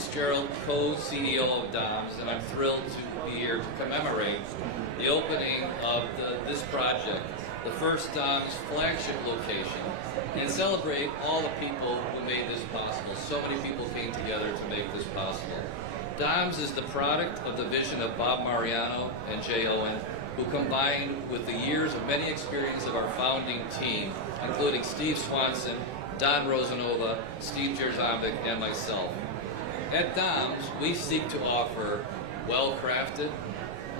Fitzgerald, co-CEO of Dom's, and I'm thrilled to be here to commemorate the opening of this project, the first Dom's flagship location, and celebrate all the people who made this possible. So many people came together to make this possible. Dom's is the product of the vision of Bob Mariano and Jay Owen, who combined with the years of many experience of our founding team, including Steve Swanson, Don Rosanova, Steve Jerzambic, and myself. At Dom's, we seek to offer well-crafted,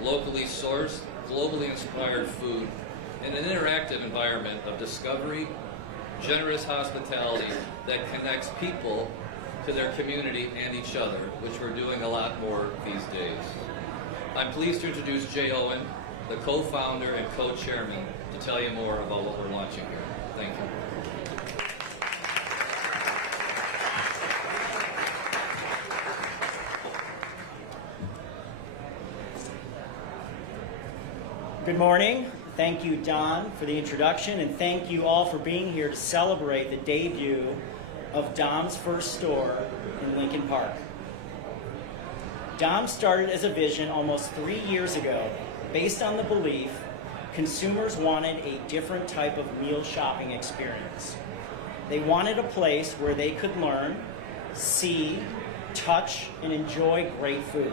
locally sourced, globally inspired food in an interactive environment of discovery, generous hospitality that connects people to their community and each other, which we're doing a lot more these days. I'm pleased to introduce Jay Owen, the co-founder and co-chairman, to tell you more about what we're launching here. Thank you. Good morning. Thank you, Don, for the introduction, and thank you all for being here to celebrate the debut of Dom's first store in Lincoln Park. Dom started as a vision almost 3 years ago, based on the belief consumers wanted a different type of meal shopping experience. They wanted a place where they could learn, see, touch, and enjoy great food.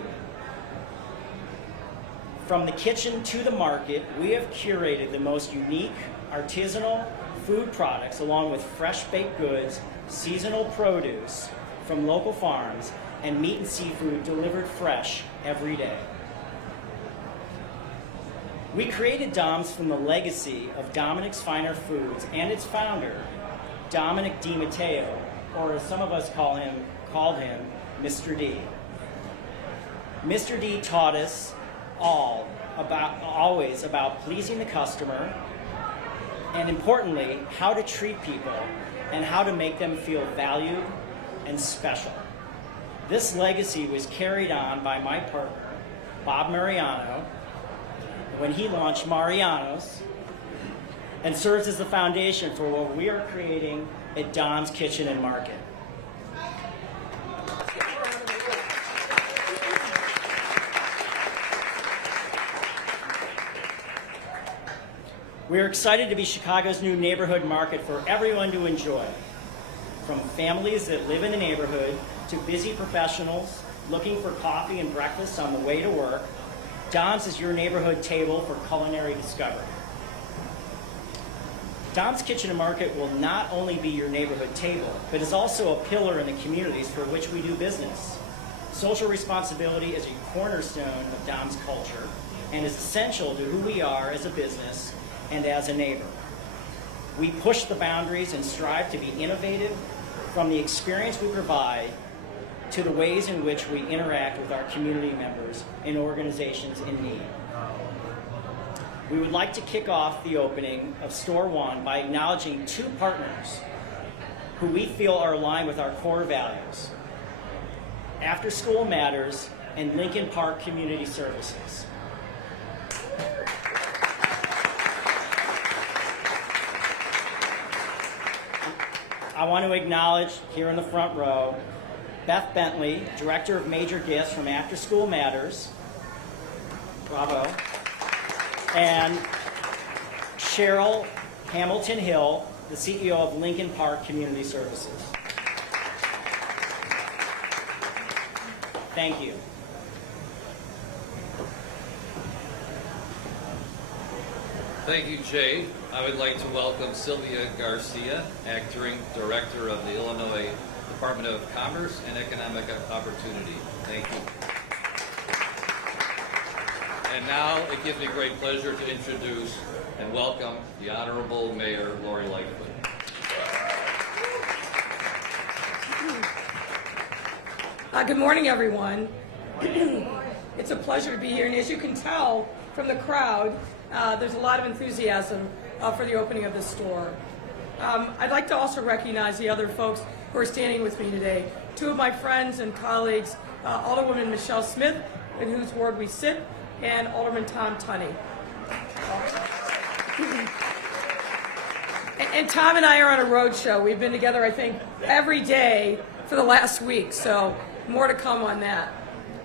From the kitchen to the market, we have curated the most unique artisanal food products along with fresh baked goods, seasonal produce from local farms, and meat and seafood delivered fresh every day. We created Dom's from the legacy of Dominic's Finer Foods and its founder, Dominic DiMatteo, or as some of us called him, Mr. D. Mr. D taught us always about pleasing the customer, and importantly, how to treat people and how to make them feel valued and special. This legacy was carried on by my partner, Bob Mariano, when he launched Mariano's, and serves as the foundation for what we are creating at Dom's Kitchen and Market. We are excited to be Chicago's new neighborhood market for everyone to enjoy, from families that live in the neighborhood to busy professionals looking for coffee and breakfast on the way to work. Dom's is your neighborhood table for culinary discovery. Dom's Kitchen and Market will not only be your neighborhood table, but is also a pillar in the communities for which we do business. Social responsibility is a cornerstone of Dom's culture and is essential to who we are as a business and as a neighbor. We push the boundaries and strive to be innovative, from the experience we provide to the ways in which we interact with our community members and organizations in need. We would like to kick off the opening of Store One by acknowledging two partners who we feel are aligned with our core values: After School Matters and Lincoln Park Community Services. I want to acknowledge here in the front row Beth Bentley, Director of Major Gifts from After School Matters. Bravo. And Cheryl Hamilton Hill, the CEO of Lincoln Park Community Services. Thank you. Thank you, Jay. I would like to welcome Sylvia Garcia, Acting Director of the Illinois Department of Commerce and Economic Opportunity. Thank you. And now it gives me great pleasure to introduce and welcome the Honorable Mayor Lori Lightfoot. Good morning, everyone. It's a pleasure to be here, and as you can tell from the crowd, there's a lot of enthusiasm for the opening of this store. I'd like to also recognize the other folks who are standing with me today. Two of my friends and colleagues, Alderwoman Michelle Smith, in whose ward we sit, and Alderman Tom Tunney. And Tom and I are on a road show. We've been together, I think, every day for the last week. So more to come on that.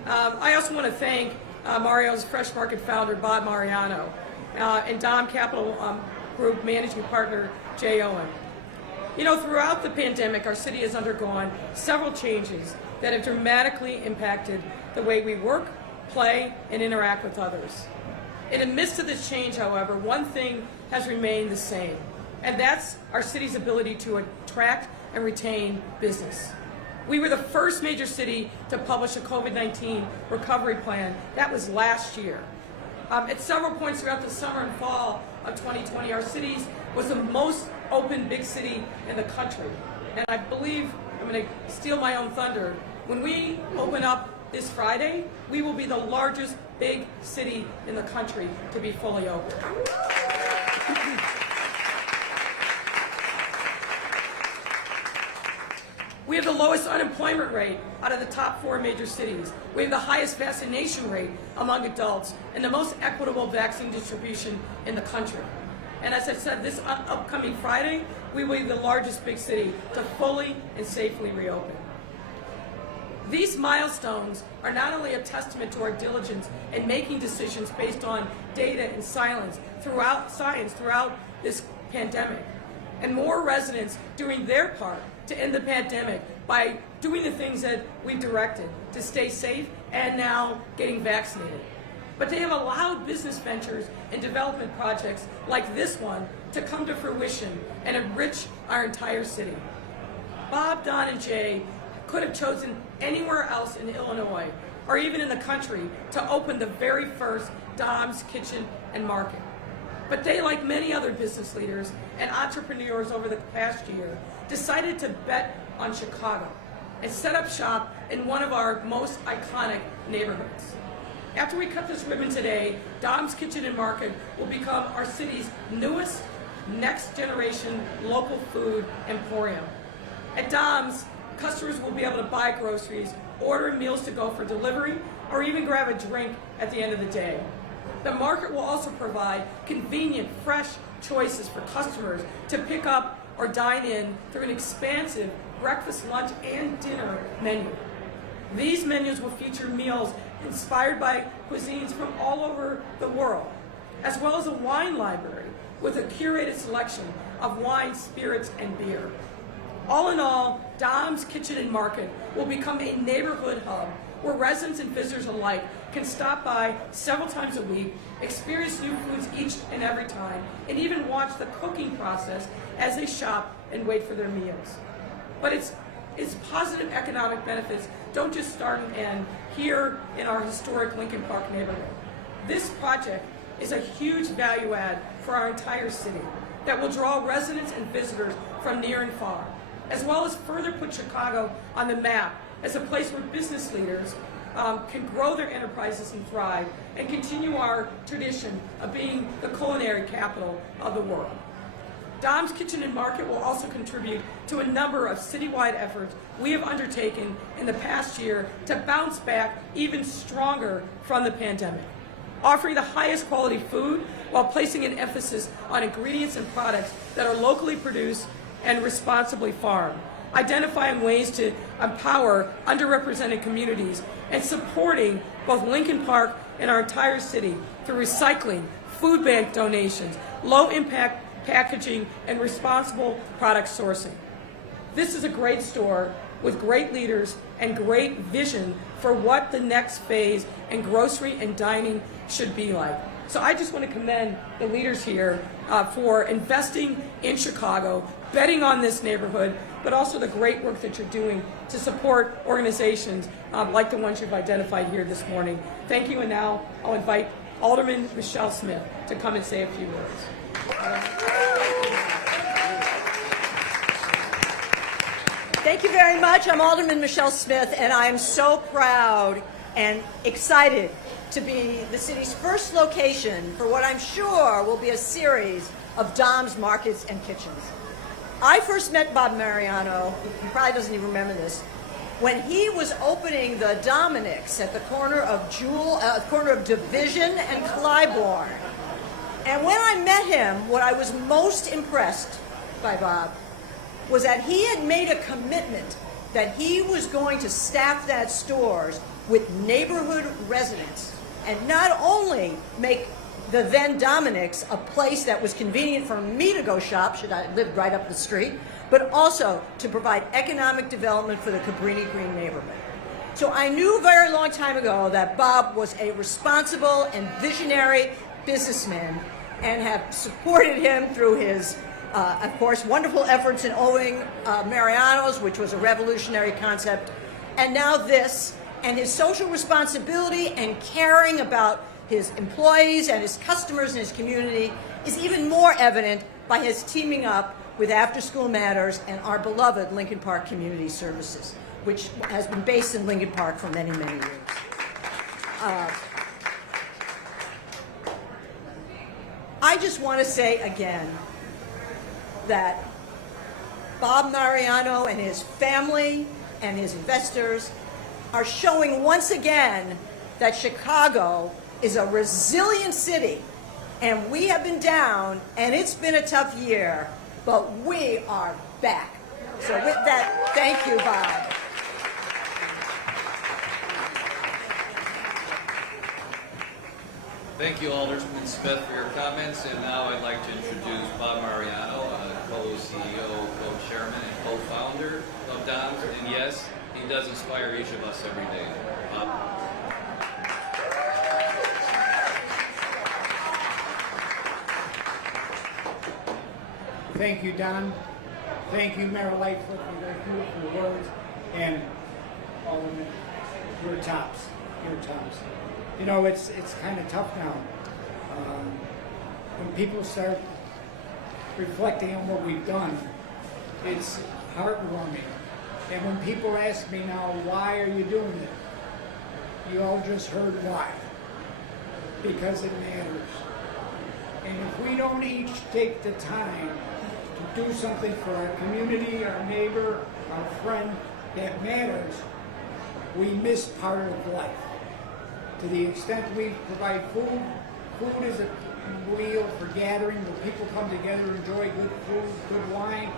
I also want to thank Mario's Fresh Market founder, Bob Mariano, and Dom Capital Group managing partner, Jay Owen. You know, throughout the pandemic, our city has undergone several changes that have dramatically impacted the way we work, play, and interact with others. In the midst of this change, however, one thing has remained the same, and that's our city's ability to attract and retain business. We were the first major city to publish a COVID-19 recovery plan. That was last year. At several points throughout the summer and fall of 2020, our city was the most open big city in the country. And I believe, I'm going to steal my own thunder, when we open up this Friday, we will be the largest big city in the country to be fully open. We have the lowest unemployment rate out of the top 4 major cities. We have the highest vaccination rate among adults and the most equitable vaccine distribution in the country. And as I said, this upcoming Friday, we will be the largest big city to fully and safely reopen. These milestones are not only a testament to our diligence in making decisions based on data and science throughout this pandemic, and more residents doing their part to end the pandemic by doing the things that we've directed to stay safe and now getting vaccinated. But they have allowed business ventures and development projects like this one to come to fruition and enrich our entire city. Bob, Don, and Jay could have chosen anywhere else in Illinois or even in the country to open the very first Dom's Kitchen and Market. But they, like many other business leaders and entrepreneurs over the past year, decided to bet on Chicago and set up shop in one of our most iconic neighborhoods. After we cut this ribbon today, Dom's Kitchen and Market will become our city's newest, next-generation local food emporium. At Dom's, customers will be able to buy groceries, order meals to go for delivery, or even grab a drink at the end of the day. The market will also provide convenient, fresh choices for customers to pick up or dine in through an expansive breakfast, lunch, and dinner menu. These menus will feature meals inspired by cuisines from all over the world, as well as a wine library with a curated selection of wine, spirits, and beer. All in all, Dom's Kitchen and Market will become a neighborhood hub where residents and visitors alike can stop by several times a week, experience new foods each and every time, and even watch the cooking process as they shop and wait for their meals. But its positive economic benefits don't just start and end here in our historic Lincoln Park neighborhood. This project is a huge value add for our entire city that will draw residents and visitors from near and far, as well as further put Chicago on the map as a place where business leaders can grow their enterprises and thrive and continue our tradition of being the culinary capital of the world. Dom's Kitchen and Market will also contribute to a number of citywide efforts we have undertaken in the past year to bounce back even stronger from the pandemic, offering the highest quality food while placing an emphasis on ingredients and products that are locally produced and responsibly farmed, identifying ways to empower underrepresented communities, and supporting both Lincoln Park and our entire city through recycling, food bank donations, low-impact packaging, and responsible product sourcing. This is a great store with great leaders and great vision for what the next phase in grocery and dining should be like. So I just want to commend the leaders here for investing in Chicago, betting on this neighborhood, but also the great work that you're doing to support organizations like the ones you've identified here this morning. Thank you, and now I'll invite Alderman Michelle Smith to come and say a few words. Thank you very much. I'm Alderman Michelle Smith, and I am so proud and excited to be the city's first location for what I'm sure will be a series of Dom's Markets and Kitchens. I first met Bob Mariano, he probably doesn't even remember this, when he was opening the Dominic's at the corner of Division and Clybourne. And when I met him, what I was most impressed by Bob was that he had made a commitment that he was going to staff that stores with neighborhood residents and not only make the then Dominic's a place that was convenient for me to go shop, should I lived right up the street, but also to provide economic development for the Cabrini Green neighborhood. So I knew a very long time ago that Bob was a responsible and visionary businessman and have supported him through his, of course, wonderful efforts in owning Mariano's, which was a revolutionary concept, and now this, and his social responsibility and caring about his employees and his customers and his community is even more evident by his teaming up with After School Matters and our beloved Lincoln Park Community Services, which has been based in Lincoln Park for many, many years. I just want to say again that Bob Mariano and his family and his investors are showing once again that Chicago is a resilient city, and we have been down, and it's been a tough year, but we are back. So with that, thank you, Bob. Thank you, Alderman Smith, for your comments. And now I'd like to introduce Bob Mariano, co-CEO, co-chairman, and co-founder of DOMS. And yes, he does inspire each of us every day. Bob? Thank you, Don. Thank you, Mayor Lightfoot, for those beautiful words. And Alderman, you're tops. You're tops. You know, it's kind of tough now. When people start reflecting on what we've done, it's heartwarming. And when people ask me now, why are you doing it? You all just heard why. Because it matters. And if we don't each take the time to do something for our community, our neighbor, our friend that matters, we miss part of life. To the extent we provide food, food is a meal for gathering where people come together, enjoy good food, good wine,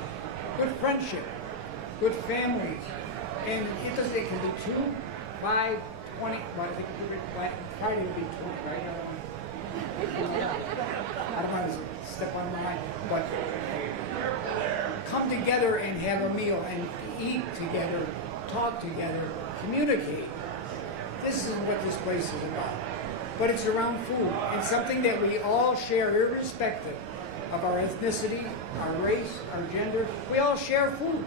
good friendship, good families. And it can be 2, 5, 20, well, I think Friday will be 20, right? I don't want to step on mine, but come together and have a meal and eat together, talk together, communicate. This is what this place is about. But it's around food. It's something that we all share, irrespective of our ethnicity, our race, our gender. We all share food.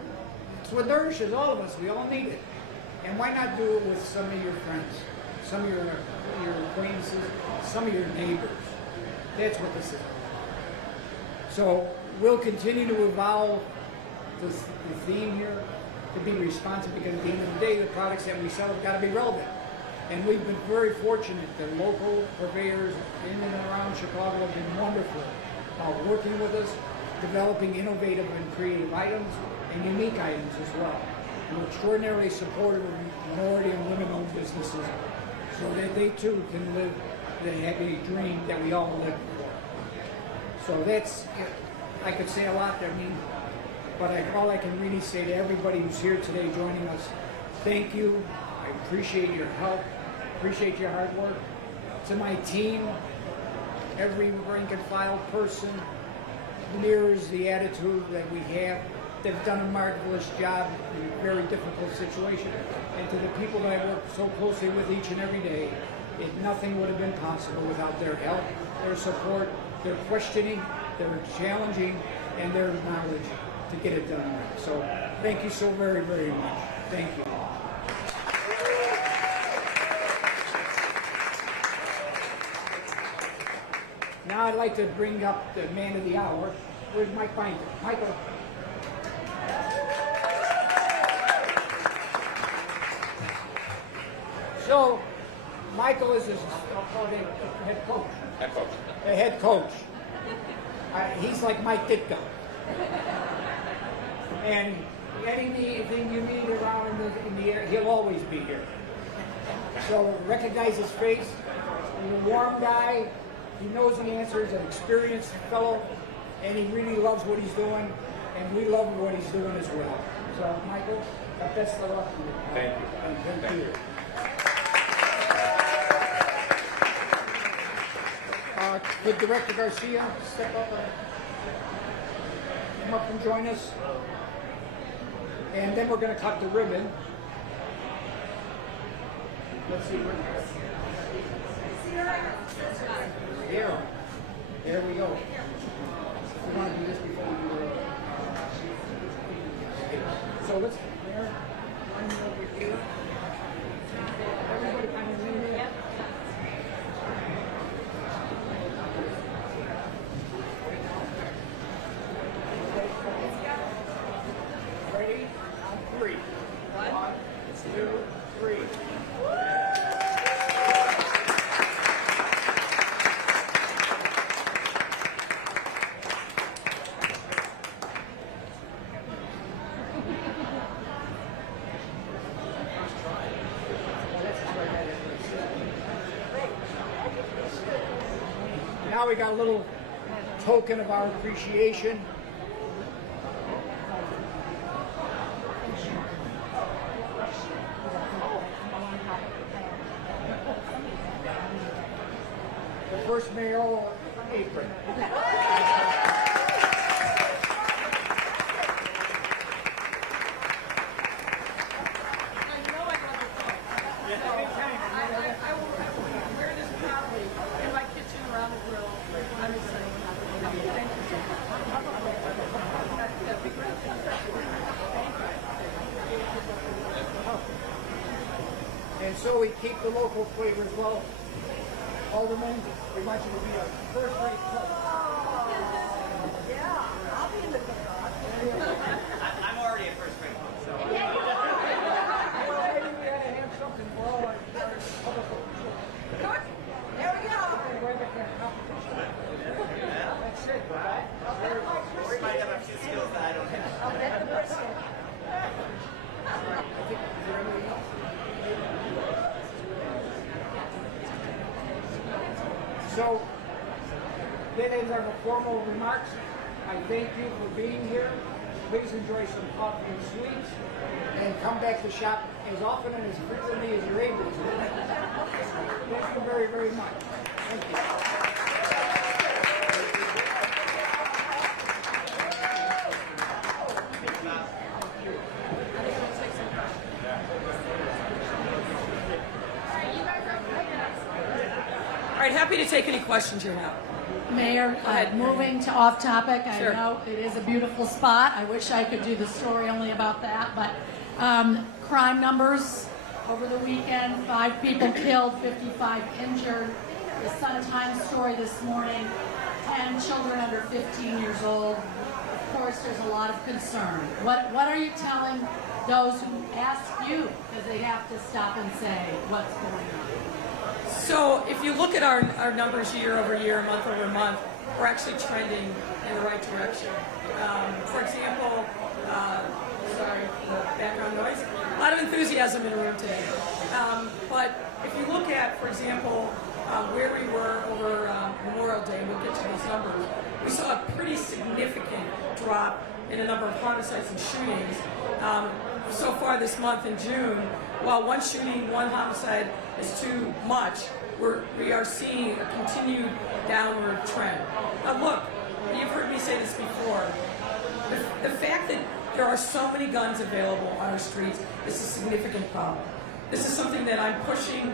It's what nourishes all of us. We all need it. And why not do it with some of your friends, some of your acquaintances, some of your neighbors? That's what this is about. So we'll continue to evolve the theme here to be responsive, because at the end of the day, the products that we sell have got to be relevant. And we've been very fortunate that local purveyors in and around Chicago have been wonderful working with us, developing innovative and creative items and unique items as well. We're extraordinarily supportive of minority and women-owned businesses so that they too can live the happy dream that we all live for. So that's, I could say a lot there, but all I can really say to everybody who's here today joining us, thank you. I appreciate your help, appreciate your hard work. To my team, every rank and file person mirrors the attitude that we have. They've done a marvelous job in a very difficult situation. And to the people that I work so closely with each and every day, nothing would have been possible without their help, their support, their questioning, their challenging, and their knowledge to get it done right. So thank you so very, very much. Thank you. Now I'd like to bring up the man of the hour. Where's Mike Binder? Michael. So, Michael is a head coach. Head coach. A head coach. He's like Mike Ditka. And anything you need around in the air, he'll always be here. So recognize his face. He's a warm guy. He knows the answers, an experienced fellow, and he really loves what he's doing, and we love what he's doing as well. So, Michael, Best of luck to you. Thank you. Thank you. Could Director Garcia step up and come up and join us? And then we're going to cut the ribbon. Let's see. Here. There we go. We want to do this before we do it. So let's. There. One over here. Everybody kind of in there. Ready? On three. 1, 2, 3. Now we got a little token of our appreciation. The first mayoral apron. Wear this proudly in my kitchen around the grill. I'm excited. Thank you. That'd be great. And so we keep the local flavor as well. Alderman, we want you to be a first-rate cook. Yeah, I'll be in the cook-off. I'm already a first grade cook, so. Well, maybe we ought to have something for all our public. Cook, there we go. That's it, right? Or you might have a few skills that I don't have. I'll bet the brisket. So, that ends our formal remarks. I thank you for being here. Please enjoy some coffee and sweets, and come back to shop as often and as frequently as you're able to. Thank you very, very much. Thank you. All right, happy to take any questions you have. Mayor, ahead. moving to off topic, I Sure. know it is a beautiful spot. I wish I could do the story only about that, but crime numbers over the weekend, 5 people killed, 55 injured. The Sun-Times story this morning, 10 children under 15 years old. Of course, there's a lot of concern. What are you telling those who ask you, because they have to stop and say, what's going on? So if you look at our numbers year over year, month over month, we're actually trending in the right direction. For example, sorry for the background noise, a lot of enthusiasm in the room today. But if you look at, for example, where we were over Memorial Day, we'll get to those numbers, we saw a pretty significant drop in the number of homicides and shootings. So far this month in June, while one shooting, one homicide is too much, we are seeing a continued downward trend. Now look, you've heard me say this before, the fact that there are so many guns available on our streets is a significant problem. This is something that I'm pushing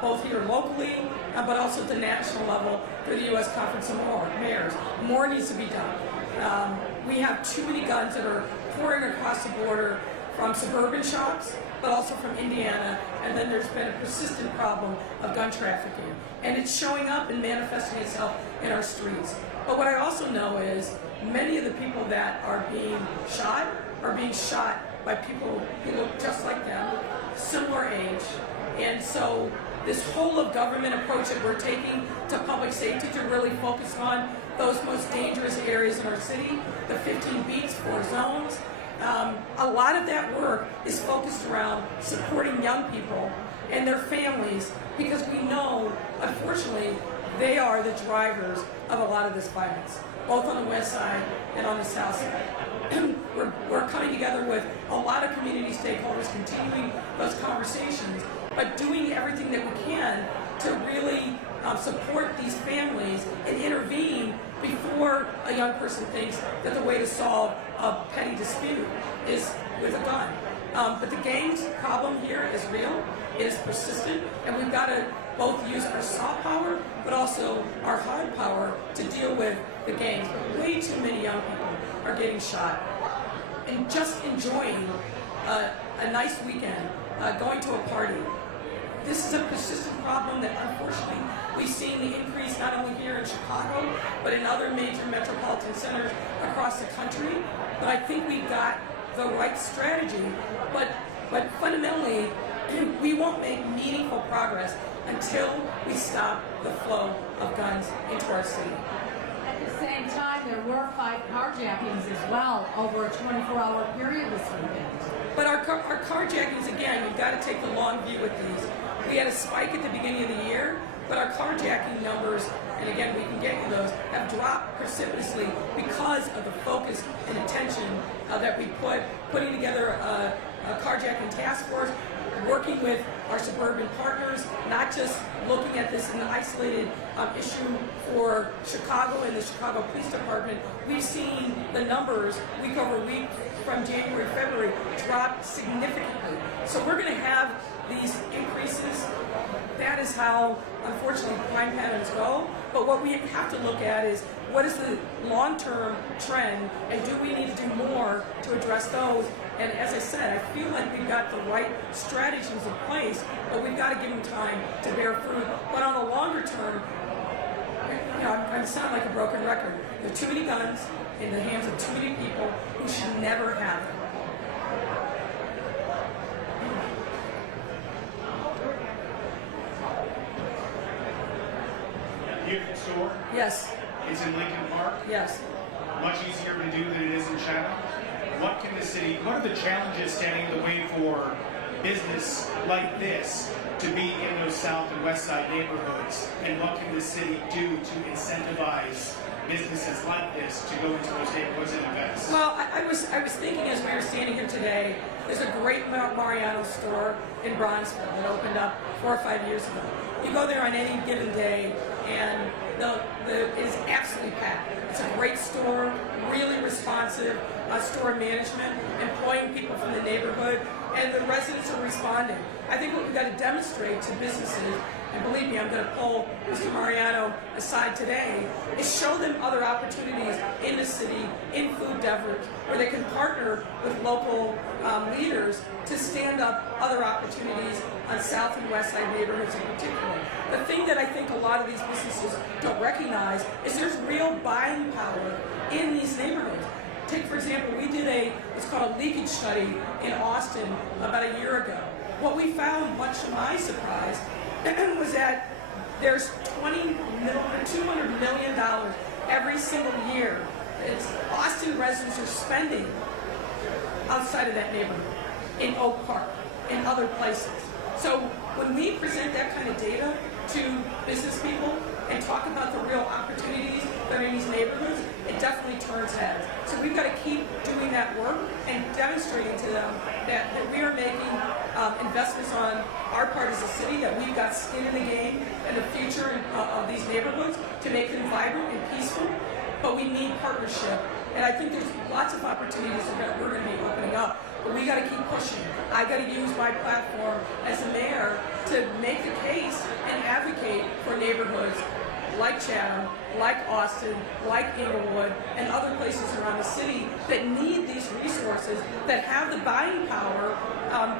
both here locally, but also at the national level through the U.S. Conference of Mayors. More needs to be done. We have too many guns that are pouring across the border from suburban shops, but also from Indiana, and then there's been a persistent problem of gun trafficking. And it's showing up and manifesting itself in our streets. But what I also know is many of the people that are being shot by people who look just like them, similar age. And so this whole of government approach that we're taking to public safety to really focus on those most dangerous areas in our city, the 15 beats, 4 zones, a lot of that work is focused around supporting young people and their families, because we know, unfortunately, they are the drivers of a lot of this violence, both on the west side and on the south side. we're coming together with a lot of community stakeholders, continuing those conversations, but doing everything that we can to really support these families and intervene before a young person thinks that the way to solve a petty dispute is with a gun. But the gangs problem here is real, it is persistent, and we've got to both use our soft power, but also our hard power to deal with the gangs. Way too many young people are getting shot. And just enjoying a nice weekend, going to a party. This is a persistent problem that unfortunately we've seen the increase not only here in Chicago, but in other major metropolitan centers across the country. But I think we've got the right strategy. But fundamentally, we won't make meaningful progress until we stop the flow of guns into our city. At the same time, there were 5 carjackings as well over a 24-hour period this weekend. But our carjackings, again, you've got to take the long view with these. We had a spike at the beginning of the year, but our carjacking numbers, and again, we can get you those, have dropped precipitously because of the focus and attention that we putting together a carjacking task force, working with our suburban partners, not just looking at this in an isolated issue for Chicago and the Chicago Police Department. We've seen the numbers week over week from January, February drop significantly. So we're going to have these increases. That is how, unfortunately, crime patterns go. But what we have to look at is what is the long-term trend, and do we need to do more to address those? And as I said, I feel like we've got the right strategies in place, but we've got to give them time to bear fruit. But on a longer term, I sound like a broken record. There are too many guns in the hands of too many people who should never have them. Beautiful store. Yes, It's in Lincoln Park. yes. Much easier to do than it is in Chatham. What are the challenges standing in the way for business like this to be in those South and West Side neighborhoods? And what can the city do to incentivize businesses like this to go into those neighborhoods and invest? Well, I was thinking as we were standing here today, there's a great Mariano store in Bronzeville that opened up 4 or 5 years ago. You go there on any given day, and it is absolutely packed. It's a great store, really responsive store management, employing people from the neighborhood, and the residents are responding. I think what we've got to demonstrate to businesses, and believe me, I'm going to pull Mr. Mariano aside today, is show them other opportunities in the city, in food beverage, where they can partner with local leaders to stand up other opportunities on South and West Side neighborhoods in particular. The thing that I think a lot of these businesses don't recognize is there's real buying power in these neighborhoods. Take, for example, we did it's called a leakage study in Austin about a year ago. What we found, much to my surprise, was that there's $200 million every single year that Austin residents are spending outside of that neighborhood, in Oak Park, in other places. So when we present that kind of data to business people and talk about the real opportunities that are in these neighborhoods, it definitely turns heads. So we've got to keep doing that work and demonstrating to them that we are making investments on our part as a city, that we've got skin in the game and the future of these neighborhoods to make them vibrant and peaceful. But we need partnership. And I think there's lots of opportunities that we're going to be opening up. But we got to keep pushing. I got to use my platform as a mayor to make the case and advocate for neighborhoods like Chatham, like Austin, like Inglewood, and other places around the city that need these resources, that have the buying power,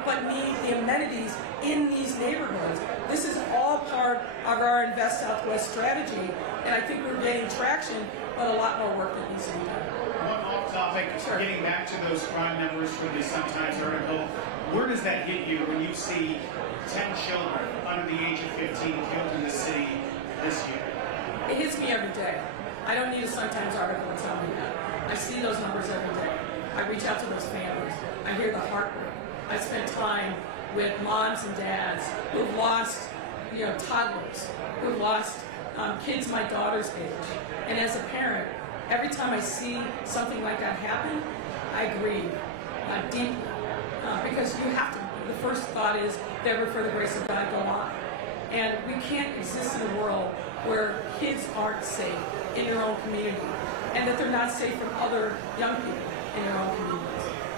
but need the amenities in these neighborhoods. This is all part of our Invest Southwest strategy, and I think we're getting traction, but a lot more work that needs to be done. One off topic, Sure. Getting back to those crime numbers from the Sun-Times article, where does that hit you when you see 10 children under the age of 15 killed in the city this year? It hits me every day. I don't need a Sun-Times article to tell me that. I see those numbers every day. I reach out to those families. I hear the heartbreak. I spend time with moms and dads who've lost, toddlers, who've lost kids my daughter's age. And as a parent, every time I see something like that happen, I agree deeply because you have to. The first thought is never for the grace of God go on, and we can't exist in a world where kids aren't safe in your own community, and that they're not safe from other young people in your own communities.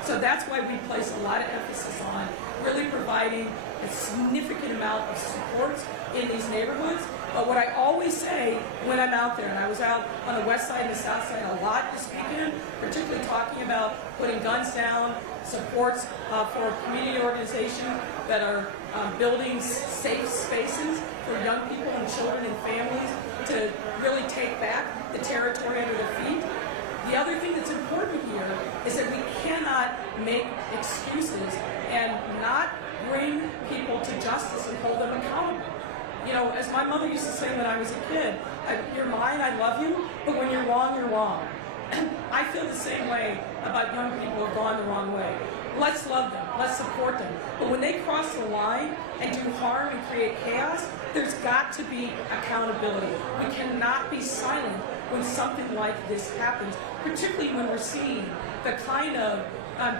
So that's why we place a lot of emphasis on really providing a significant amount of support in these neighborhoods. But what I always say when I'm out there, and I was out on the west side and the south side a lot this weekend, particularly talking about putting guns down, supports for community organizations that are building safe spaces for young people and children and families to really take back the territory under their feet. The other thing that's important here is that we cannot make excuses and not bring people to justice and hold them accountable. You know, as my mother used to say when I was a kid, you're mine, I love you, but when you're wrong, you're wrong. I feel the same way about young people who have gone the wrong way. Let's love them, let's support them. But when they cross the line and do harm and create chaos, there's got to be accountability. We cannot be silent when something like this happens, particularly when we're seeing the kind of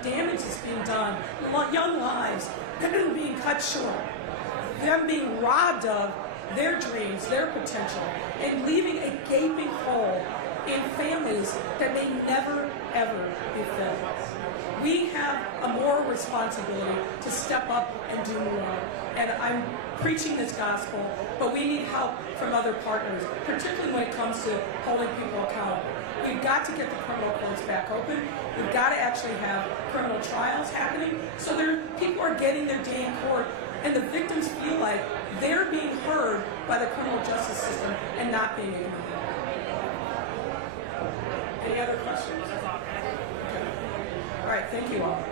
damage that's being done, young lives being cut short, them being robbed of their dreams, their potential, and leaving a gaping hole in families that may never, ever be filled. We have a moral responsibility to step up and do more. And I'm preaching this gospel, but we need help from other partners, particularly when it comes to holding people accountable. We've got to get the criminal courts back open. We've got to actually have criminal trials happening so people are getting their day in court and the victims feel like they're being heard by the criminal justice system and not being ignored. Any other questions? Okay. All right, thank you all.